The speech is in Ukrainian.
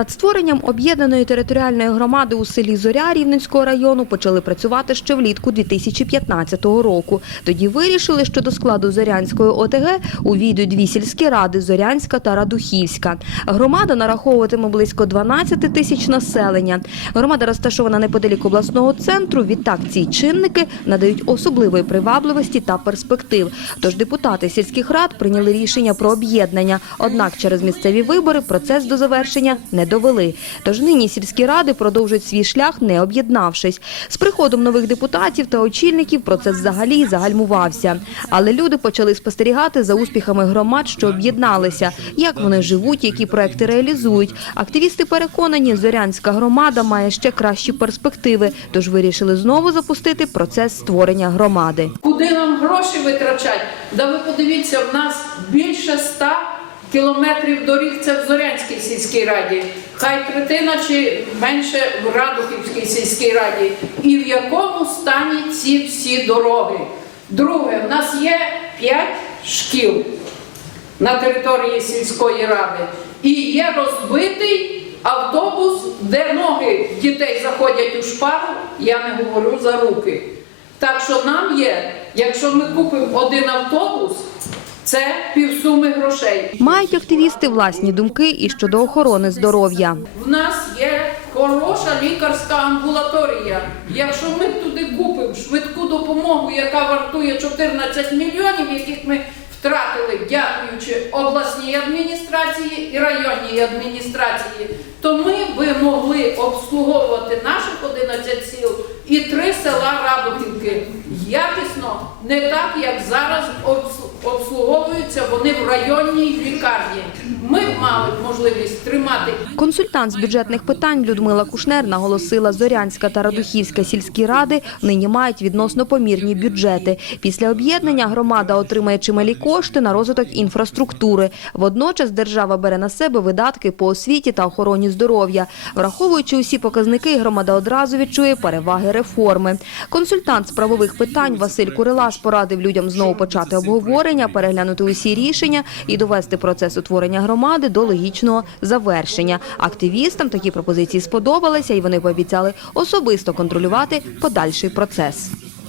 Над створенням об'єднаної територіальної громади у селі Зоря Рівненського району почали працювати ще влітку 2015 року. Тоді вирішили, що до складу Зорянської ОТГ увійдуть дві сільські ради Зорянська та Радухівська. Громада нараховуватиме близько 12 тисяч населення. Громада розташована неподалік обласного центру. Відтак ці чинники надають особливої привабливості та перспектив. Тож депутати сільських рад прийняли рішення про об'єднання. Однак через місцеві вибори процес до завершення не довели. Тож нині сільські ради продовжують свій шлях, не об'єднавшись. З приходом нових депутатів та очільників процес взагалі загальмувався. Але люди почали спостерігати за успіхами громад, що об'єдналися, як вони живуть, які проекти реалізують. Активісти переконані, Зорянська громада має ще кращі перспективи, тож вирішили знову запустити процес створення громади. Куди нам гроші витрачати? Да ви подивіться, в нас більше ста кілометрів доріг це в Зорянській сільській раді. Хай третина чи менше в Радухівській сільській раді. І в якому стані ці всі дороги? Друге, в нас є п'ять шкіл на території сільської ради. І є розбитий автобус, де ноги дітей заходять у шпару, я не говорю за руки. Так що нам є, якщо ми купимо один автобус, це півсуми грошей. Мають активісти власні думки і щодо охорони здоров'я. В нас є хороша лікарська амбулаторія. Якщо ми туди купимо швидку допомогу, яка вартує 14 мільйонів, яких ми втратили, дякуючи обласній адміністрації і районній адміністрації, то ми би могли обслуговувати наших 11 сіл не так, як зараз обс- обслуговуються вони в районній лікарні. Можливість тримати Консультант з бюджетних питань Людмила Кушнер наголосила, Зорянська та Радухівська сільські ради нині мають відносно помірні бюджети. Після об'єднання громада отримає чималі кошти на розвиток інфраструктури. Водночас держава бере на себе видатки по освіті та охороні здоров'я. Враховуючи усі показники, громада одразу відчує переваги реформи. Консультант з правових питань Василь Курилас порадив людям знову почати обговорення, переглянути усі рішення і довести процес утворення громади до логічного завершення. Активістам такі пропозиції сподобалися, і вони пообіцяли особисто контролювати подальший процес.